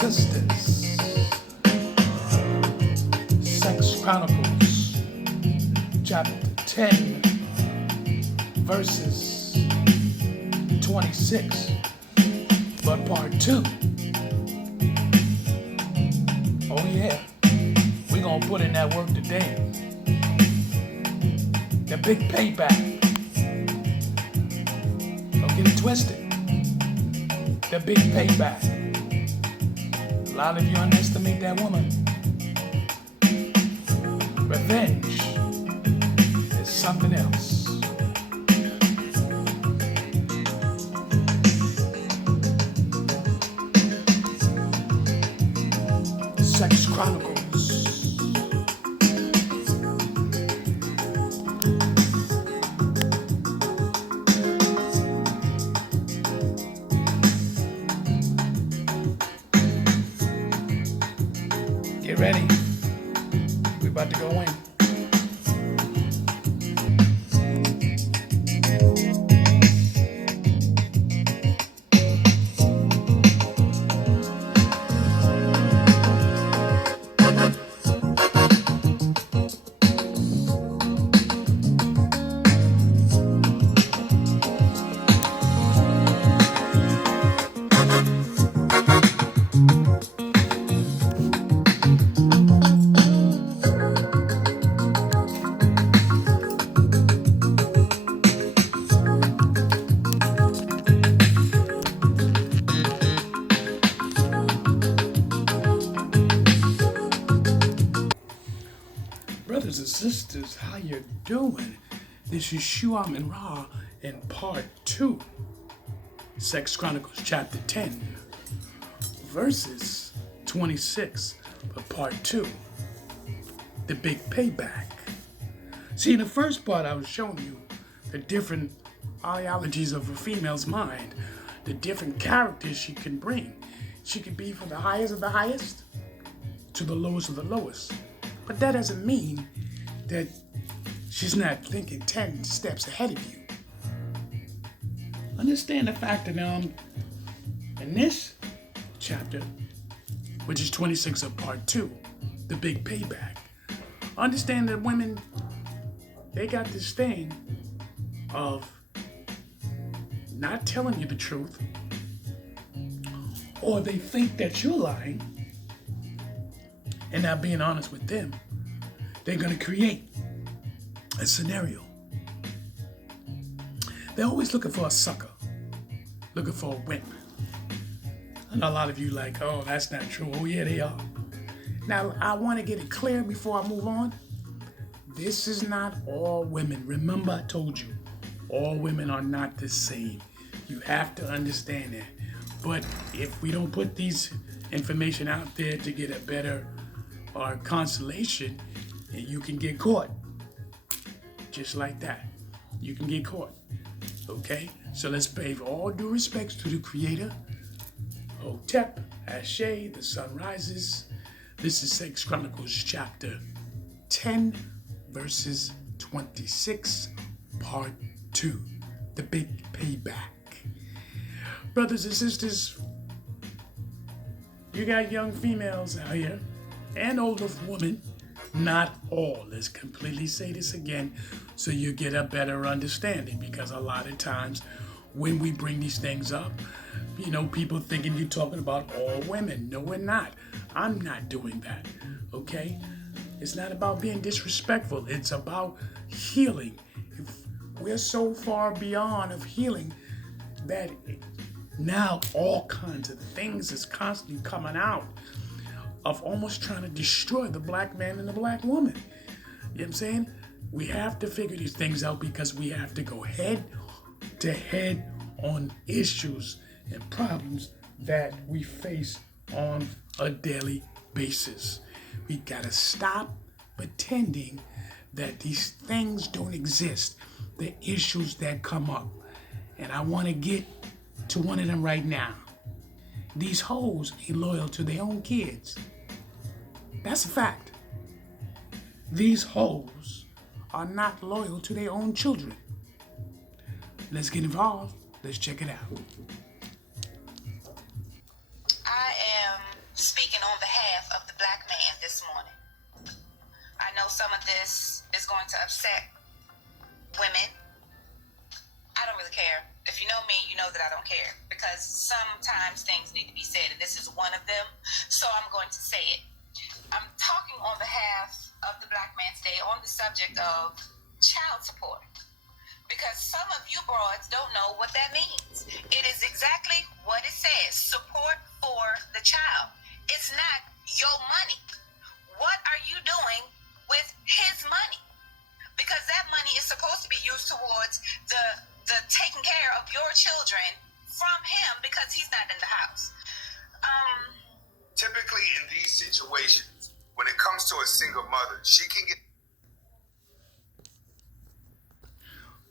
sisters, Sex Chronicles, chapter 10, verses 26, but part 2. Oh yeah, we gonna put in that work today. The big payback. Don't get it twisted. The big payback. A lot of you underestimate that woman. Revenge is something else. Sex Chronicles. Get ready. We're about to go in. Brothers and sisters, how you doing? This is Amun in part 2. Sex Chronicles chapter 10, verses 26, but part 2. The big payback. See, in the first part, I was showing you the different ideologies of a female's mind, the different characters she can bring. She could be from the highest of the highest to the lowest of the lowest. But that doesn't mean that she's not thinking 10 steps ahead of you. Understand the fact that in this chapter, which is 26 of part 2, the big payback, understand that women, they got this thing of not telling you the truth, or they think that you're lying and not being honest with them. They're going to create a scenario. They're always looking for a sucker, looking for a wimp. I know a lot of you like, oh, that's not true. Oh, yeah, they are. Now, I want to get it clear before I move on. This is not all women. Remember, I told you, all women are not the same. You have to understand that. But if we don't put these information out there to get a better or consolation, and you can get caught. Just like that. You can get caught. Okay? So let's pay all due respects to the Creator. Hotep, Ashe, the sun rises. This is Sex Chronicles chapter 10, verses 26, part 2. The big payback. Brothers and sisters, you got young females out here and older women, not all. Let's completely say this again so you get a better understanding, because a lot of times when we bring these things up, people thinking you're talking about all women. No, we're not. I'm not doing that, okay? It's not about being disrespectful. It's about healing. If we're so far beyond of healing that now all kinds of things is constantly coming out of almost trying to destroy the black man and the black woman. You know what I'm saying? We have to figure these things out, because we have to go head to head on issues and problems that we face on a daily basis. We gotta stop pretending that these things don't exist, the issues that come up. And I want to get to one of them right now. These hoes ain't loyal to their own kids. That's a fact. These hoes are not loyal to their own children. Let's get involved. Let's check it out. I am speaking on behalf of the black man this morning. I know some of this is going to upset women. I don't really care. If you know me, you know that I don't care, because sometimes things need to be said, and this is one of them, so I'm going to say it. I'm talking on behalf of the Black Man's Day on the subject of child support, because some of you broads don't know what that means. It is exactly what it says: support for the child. It's not your money. What are you doing with his money? Because that money is supposed to be used towards the taking care of your children from him, because he's not in the house. Typically in these situations, when it comes to a single mother, she can get...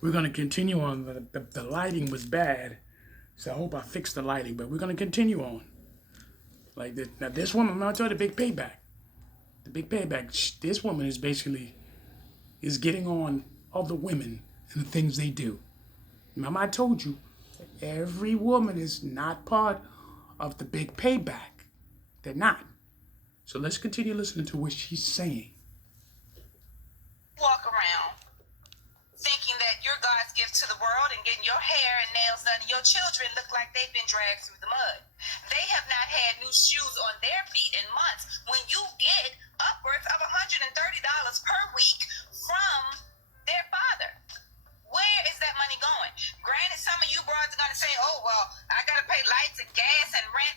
We're going to continue on. The lighting was bad, so I hope I fixed the lighting, but we're going to continue on. Like this. Now, this woman, I'm going to tell you the big payback. The big payback. This woman is basically getting on other women and the things they do. Remember, I told you, every woman is not part of the big payback. They're not. So let's continue listening to what she's saying. Walk around thinking that you're God's gift to the world and getting your hair and nails done. Your children look like they've been dragged through the mud. They have not had new shoes on their feet in months. When you get upwards of $130 per week from their father, where is that money going? Granted, some of you broads are going to say, oh, well, I got to pay lights and gas and rent.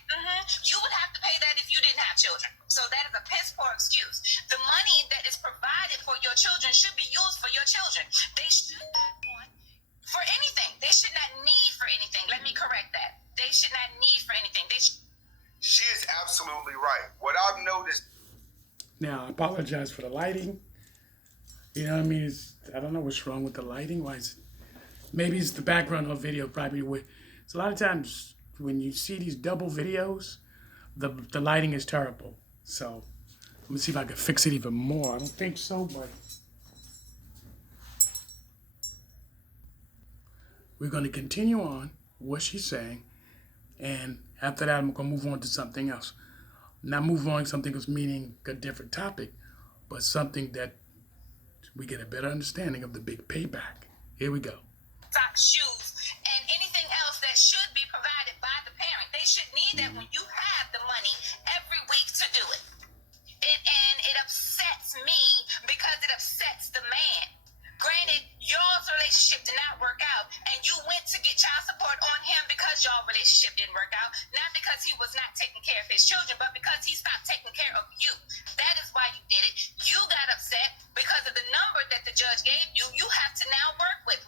You would have to pay that if you didn't have children. So that is a piss poor excuse. The money that is provided for your children should be used for your children. They should not want for anything. They should not need for anything. Let me correct that. They should not need for anything. She is absolutely right. What I've noticed... Now, I apologize for the lighting. You know what I mean? I don't know what's wrong with the lighting. Why is it? Maybe it's the background of video. Probably with. It's a lot of times when you see these double videos, the lighting is terrible. So let me see if I can fix it even more. I don't think so, but we're going to continue on what she's saying, and after that, I'm going to move on to something else. Not move on to something else, meaning a different topic, but something that we get a better understanding of the big payback. Here we go. Socks, shoes, and anything else that should be provided by the parent. They should need that when you have the money every week to do it. And it upsets me because it upsets the man. Granted, y'all's relationship did not work out, and you went to get child support on him because y'all relationship didn't work out. Not because he was not taking care of his children, but because he stopped taking care of you. That is why you did it. You got upset because of the number that the judge gave you. You have to now work with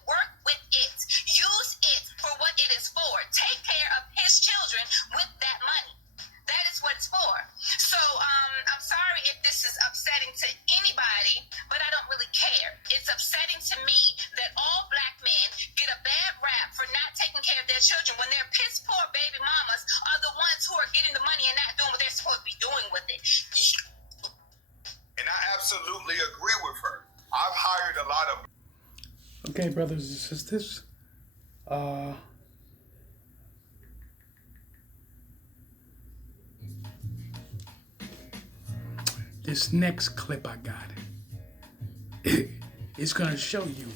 it. Use it for what it is for. Take care of his children with that money. That is what it's for. So I'm sorry if this is upsetting to anybody, but I don't really care. It's upsetting to me that all black men get a bad rap for not taking care of their children when their piss poor baby mamas are the ones who are getting the money and not doing what they're supposed to be doing with it. And I absolutely agree with her. I've hired a lot of... Okay, brothers and sisters. This next clip I got, it's going to show you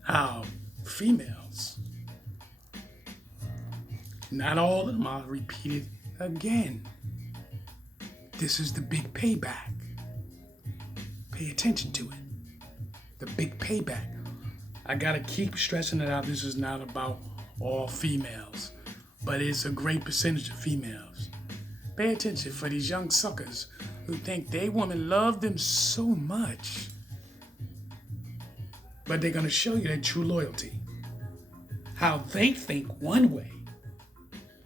how females, not all of them, I'll repeat it again. This is the big payback. Pay attention to it. The big payback. I got to keep stressing it out. This is not about all females, but it's a great percentage of females. Pay attention for these young suckers who think they women love them so much. But they're going to show you their true loyalty. How they think one way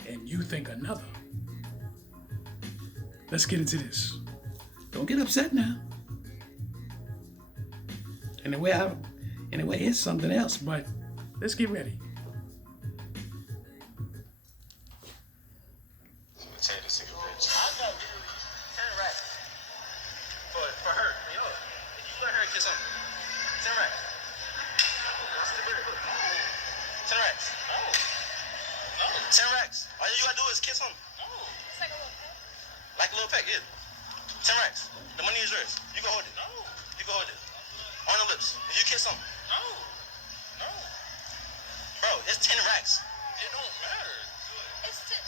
and you think another. Let's get into this. Don't get upset now. Anyway, it's something else, but let's get ready. For her, you know, you let her kiss him. 10 racks. See the bird, look. 10 racks. No. 10 racks. All you gotta do is kiss him. No. Like a little pack, yeah. 10 racks. The money is yours. You can hold it. No. You can hold it. On the lips. If you kiss him. No. No. Bro, it's 10 racks. It don't matter. It's just,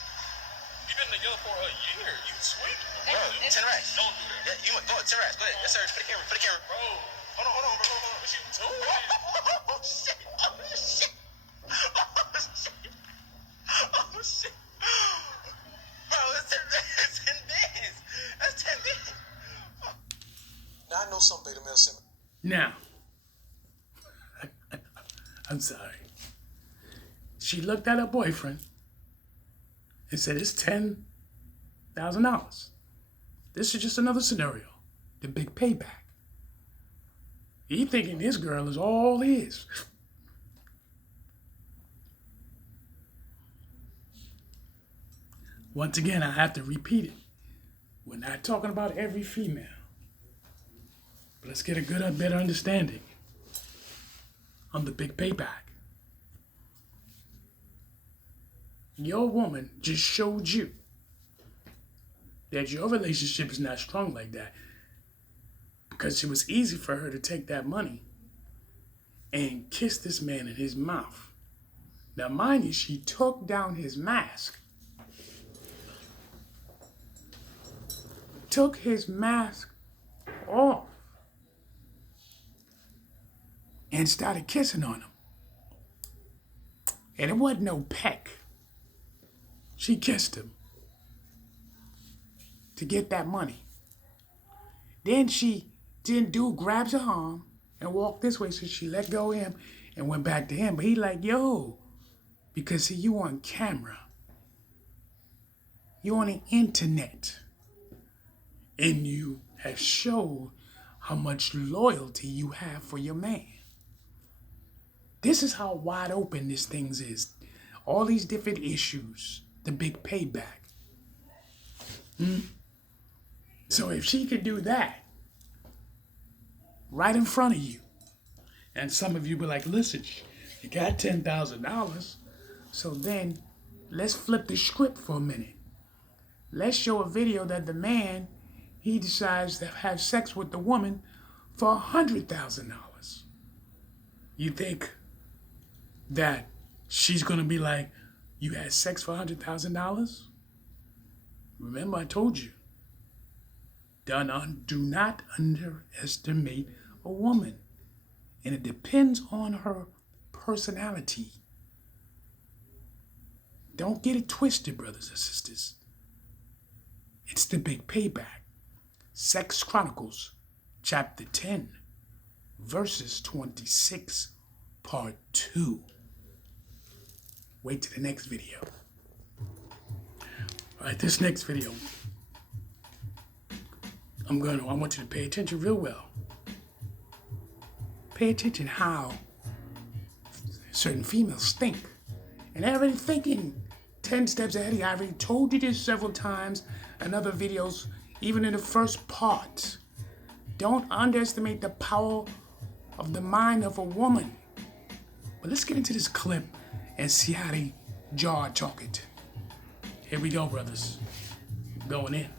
You've been together for a year. You sweet. Bro, 10 racks. Don't do that. Yeah, you go ahead, 10 racks. Go ahead. Yes, sir. For the camera. For the camera. Bro, Hold on, bro. Hold on. what you doing? Oh, shit. Oh, shit. Oh, shit. Oh, shit. Bro, it's 10 bands. That's 10 bands. Now I know some beta male semen. Now, I'm sorry. She looked at her boyfriend and said, it's $10,000. This is just another scenario. The big payback. He thinking this girl is all his. Once again, I have to repeat it. We're not talking about every female. But let's get a better understanding on the big payback. Your woman just showed you that your relationship is not strong like that because it was easy for her to take that money and kiss this man in his mouth. Now, mind you, she took down his mask. Took his mask off and started kissing on him. And it wasn't no peck. She kissed him to get that money. Then dude grabs her arm and walked this way, so she let go of him and went back to him. But he like, yo, because see, you on camera. You on the internet. And you have showed how much loyalty you have for your man. This is how wide open this thing is. All these different issues. The big payback. So if she could do that right in front of you, and some of you be like, listen, you got $10,000, so then let's flip the script for a minute. Let's show a video that the man, he decides to have sex with the woman for $100,000. You think that she's going to be like, you had sex for $100,000? Remember, I told you, do not underestimate a woman. And it depends on her personality. Don't get it twisted, brothers and sisters. It's the big payback. Sex Chronicles, chapter 10, verses 26, part 2. Wait till the next video. All right, this next video, I want you to pay attention real well. Pay attention how certain females think. And they're already thinking 10 steps ahead. I already told you this several times in other videos, even in the first part. Don't underestimate the power of the mind of a woman. But let's get into this clip and see how they jaw chalk it. Here we go, brothers. Going in.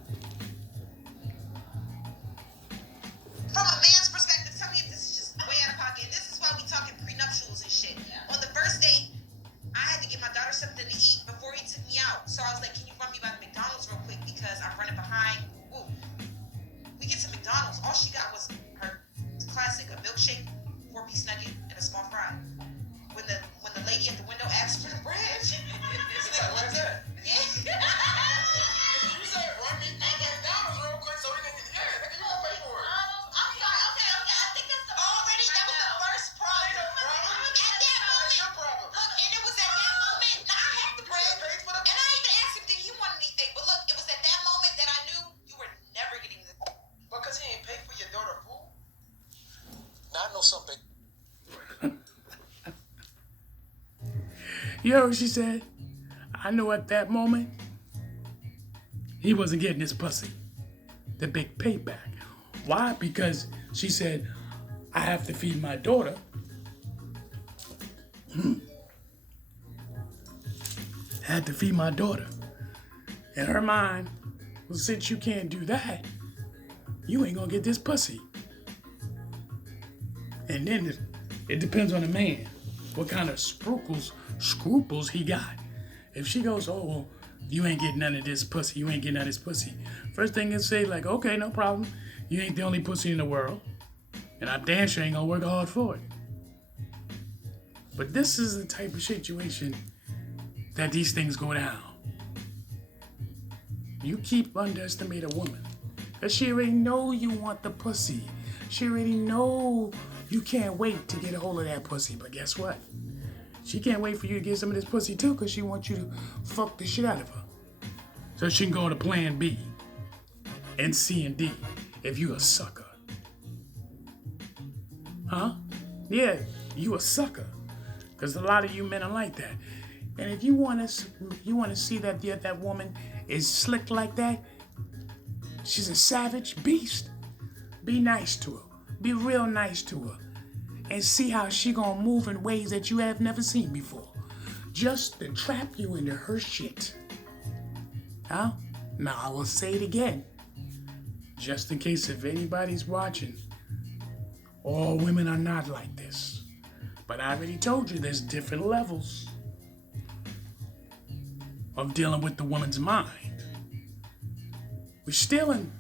From a man's perspective, tell me if this is just way out of pocket. And this is why we talking prenuptials and shit. On the first date, I had to get my daughter something to eat before he took me out. So I was like, can you run me by the McDonald's real quick because I'm running behind. Ooh. We get to McDonald's. All she got was her classic, a milkshake, 4-piece nugget, and a small fry. When the lady at the window asked for the bread, she said, what's that? Yeah. You said run me to McDonald's real quick so we can get you gonna pay for it. I'm sorry. Okay. I think that's already, that was the first problem. At that moment, That's your problem. look, and it was at that moment, now I had the bread, and I even asked him, did he want anything? But look, it was at that moment that I knew you were never getting this. Because he ain't paid for your daughter food. Now I know some beta. You heard what she said? I know at that moment, he wasn't getting his pussy. The big payback. Why? Because she said, I have to feed my daughter. Had to feed my daughter. In her mind, Well, since you can't do that, you ain't gonna get this pussy. And then it depends on the man, what kind of scruples he got. If she goes, oh, well, you ain't getting none of this pussy, you ain't getting none of this pussy. First thing is say, like, okay, no problem. You ain't the only pussy in the world. And I damn sure ain't gonna work hard for it. But this is the type of situation that these things go down. You keep underestimating a woman. Cause she already know you want the pussy. She already know you can't wait to get a hold of that pussy. But guess what? She can't wait for you to get some of this pussy too, cause she wants you to fuck the shit out of her. So she can go to plan B and C and D if you a sucker. Huh? Yeah, you a sucker. Cause a lot of you men are like that. And if you wanna see that that woman is slick like that, she's a savage beast. Be nice to her. Be real nice to her. And see how she gonna move in ways that you have never seen before. Just to trap you into her shit. Huh? Now I will say it again. Just in case if anybody's watching. All women are not like this. But I already told you there's different levels of dealing with the woman's mind. We're still in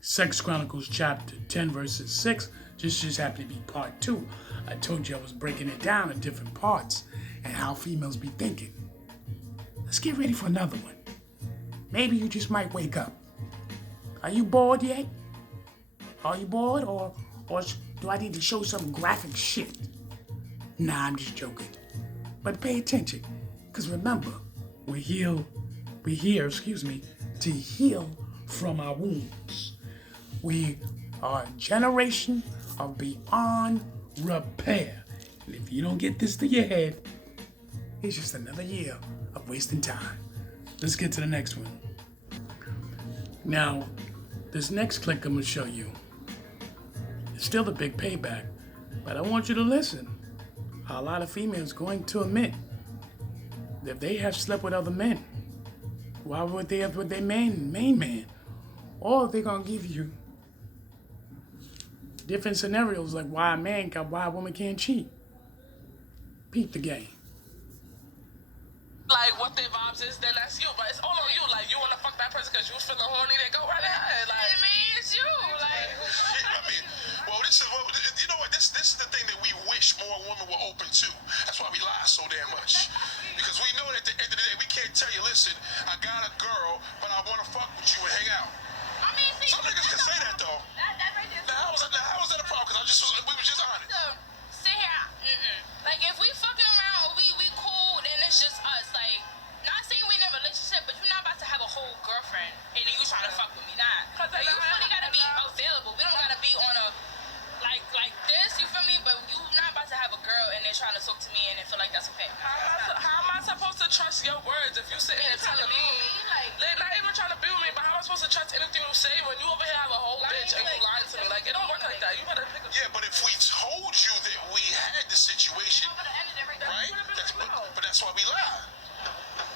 Sex Chronicles chapter 10 verses 6. Just happened to be part 2. I told you I was breaking it down in different parts and how females be thinking. Let's get ready for another one. Maybe you just might wake up. Are you bored yet? Are you bored or do I need to show some graphic shit? Nah, I'm just joking. But pay attention, because remember, we're here, to heal from our wounds. We are a generation of beyond repair. And if you don't get this to your head, it's just another year of wasting time. Let's get to the next one. Now, this next clip I'm going to show you, it's still the big payback, but I want you to listen. A lot of females going to admit that they have slept with other men. Why would they have with their main man? Or they're going to give you different scenarios like why a woman can't cheat. Peep the game. Like what their vibes is, then that's you. But it's all on you. Like you want to fuck that person because you was feeling horny, then go right ahead. Like I mean, it's you. Like shit, I mean, well, this is what you know. What this is the thing that we wish more women were open to. That's why we lie so damn much. Because we know that at the end of the day, we can't tell you, listen, I got a girl, but I want to fuck with you and hang out. I mean, see, some niggas can say that though. That right there. Now how was that a problem? Because we was just honest. So, sit here. Like if we fucking around or we cool, then it's just us. Like, not saying we in a relationship, but you're not about to have a whole girlfriend and then you trying to fuck with me. Nah. Like, you fully gotta be available. We don't gotta be on a like this, you feel me? But you not about to have a girl and then trying to talk to me and then feel like that's okay. how am I supposed to trust your words if you sitting here telling me? Like not even trying to be with me, but how am I supposed to trust anything you say when you over here have a whole bitch and you lying to me? Like it don't work like that. You better pick a but if we told you that we had the situation, right? But that's why we lie.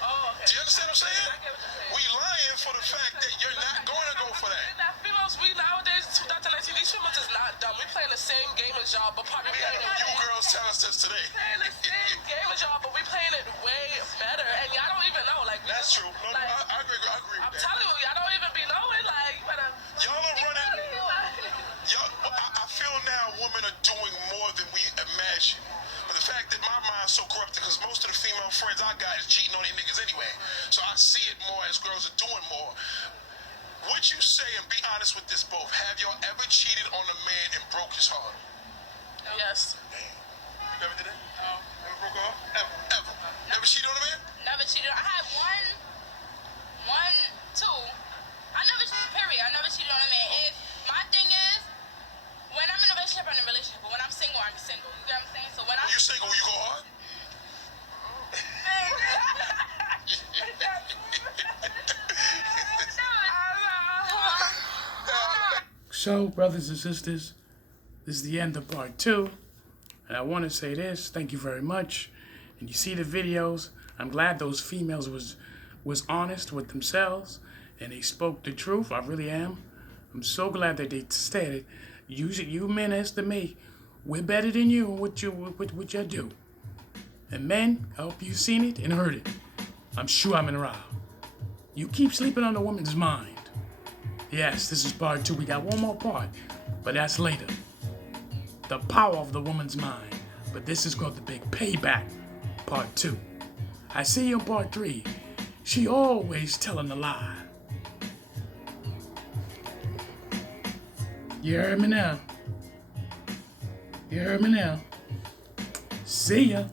Oh, okay. Do you understand what I'm saying? I get what you're saying. We lying for the fact that you're not going to go for that. Females, we nowadays, 2019, these females is not dumb. We playing the same game as y'all, but probably we had you girls tell us this today. Playing the same game as y'all, but we playing it way better, and y'all don't even know. Like that's true. No, like, I agree with I'm that. telling you, y'all don't even be knowing. Like you better. Y'all are running. I feel now women are doing more than we imagine. But the fact that my mind's so corrupted because most of the female friends I got is cheating on these niggas anyway. So I see it more as girls are doing more. Would you say, and be honest with this both, have y'all ever cheated on a man and broke his heart? Yes. Damn. You ever did that? No. Never broke her heart? Ever? Never cheated on a man? Never cheated. I had two. I never cheated, period. I never cheated on a man. If my thing is, when I'm in a relationship, I'm in a relationship. But when I'm single, I'm single. You get what I'm saying? So when you single, you go hard? So, brothers and sisters, this is the end of part 2. And I want to say this, thank you very much. And you see the videos, I'm glad those females was was honest with themselves and they spoke the truth. I really am. I'm so glad that they said it. You men as to me, we're better than you in what you do. And men, I hope you've seen it and heard it. I'm sure I'm in Rob. You keep sleeping on a woman's mind. Yes, this is part 2. We got one more part, but that's later. The power of the woman's mind. But this is called the big payback, part 2. I see you in part 3. She always telling a lie. You heard me now. You heard me now. See ya.